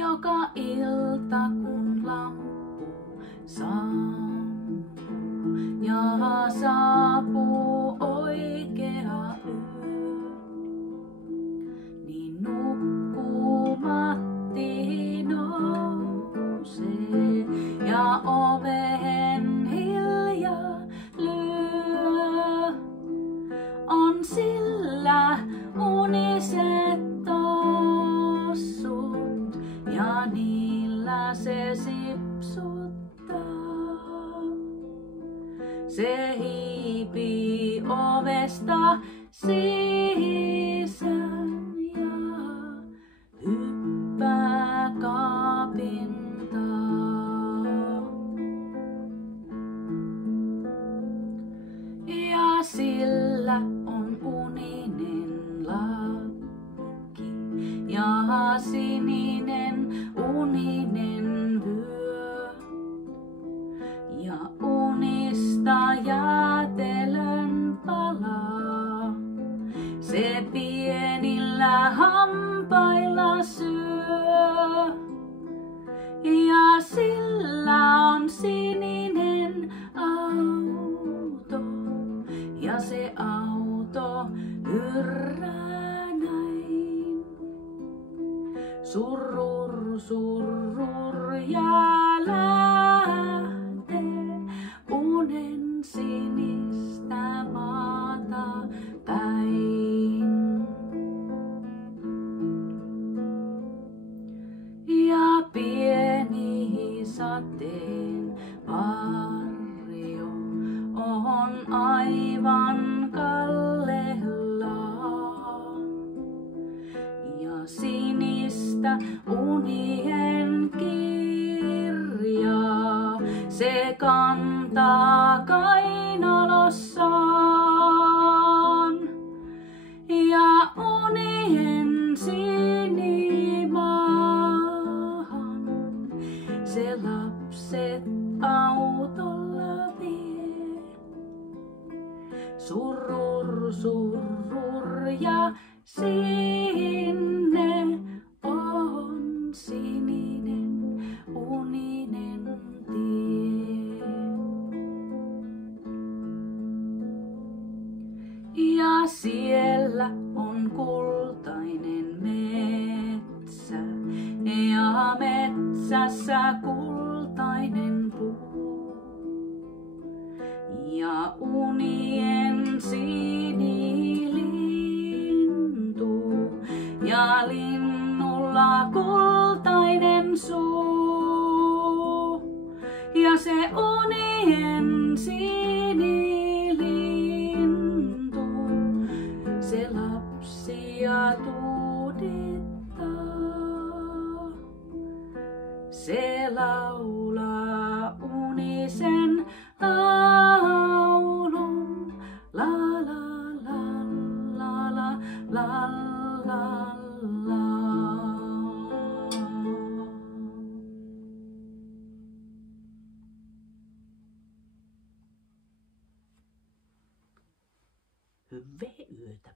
Joka ilta kun lamppu sammuu ja saapuu oikea yö, niin nukkumatti nousee ja oveen hiljaa lyö. On sillä uniset tossut ja niillä se sipsuttaa. Se hiipii ovesta sisään ja hyppää kaapin taa. Ja sillä on uninen lakki ja sininen uninen vyö. Ja unista jäätelön palaa se pienillä hampailla syö. Ja sillä on sininen auto ja se auto hyrrää näin. Surrur, surrur ja lähtee unen sinistä maata päin. Ja pieni sateen varjo on aivan kallellaan. Ja sinistä unien kirjaa se kantaa kainalossaan. Ja unien sinimaahan se lapset autolla vie. Surrur, surrur ja sinne on sininen uninen tie. Ja siellä on kultainen metsä ja metsässä kultainen puu. Ja unien sinilintu ja linnulla kultainen suu. Ja se unien sinilintu se lapsia tuudittaa. Se laulaa unisen laulun. La la la la la la la la. Hyvää yötä.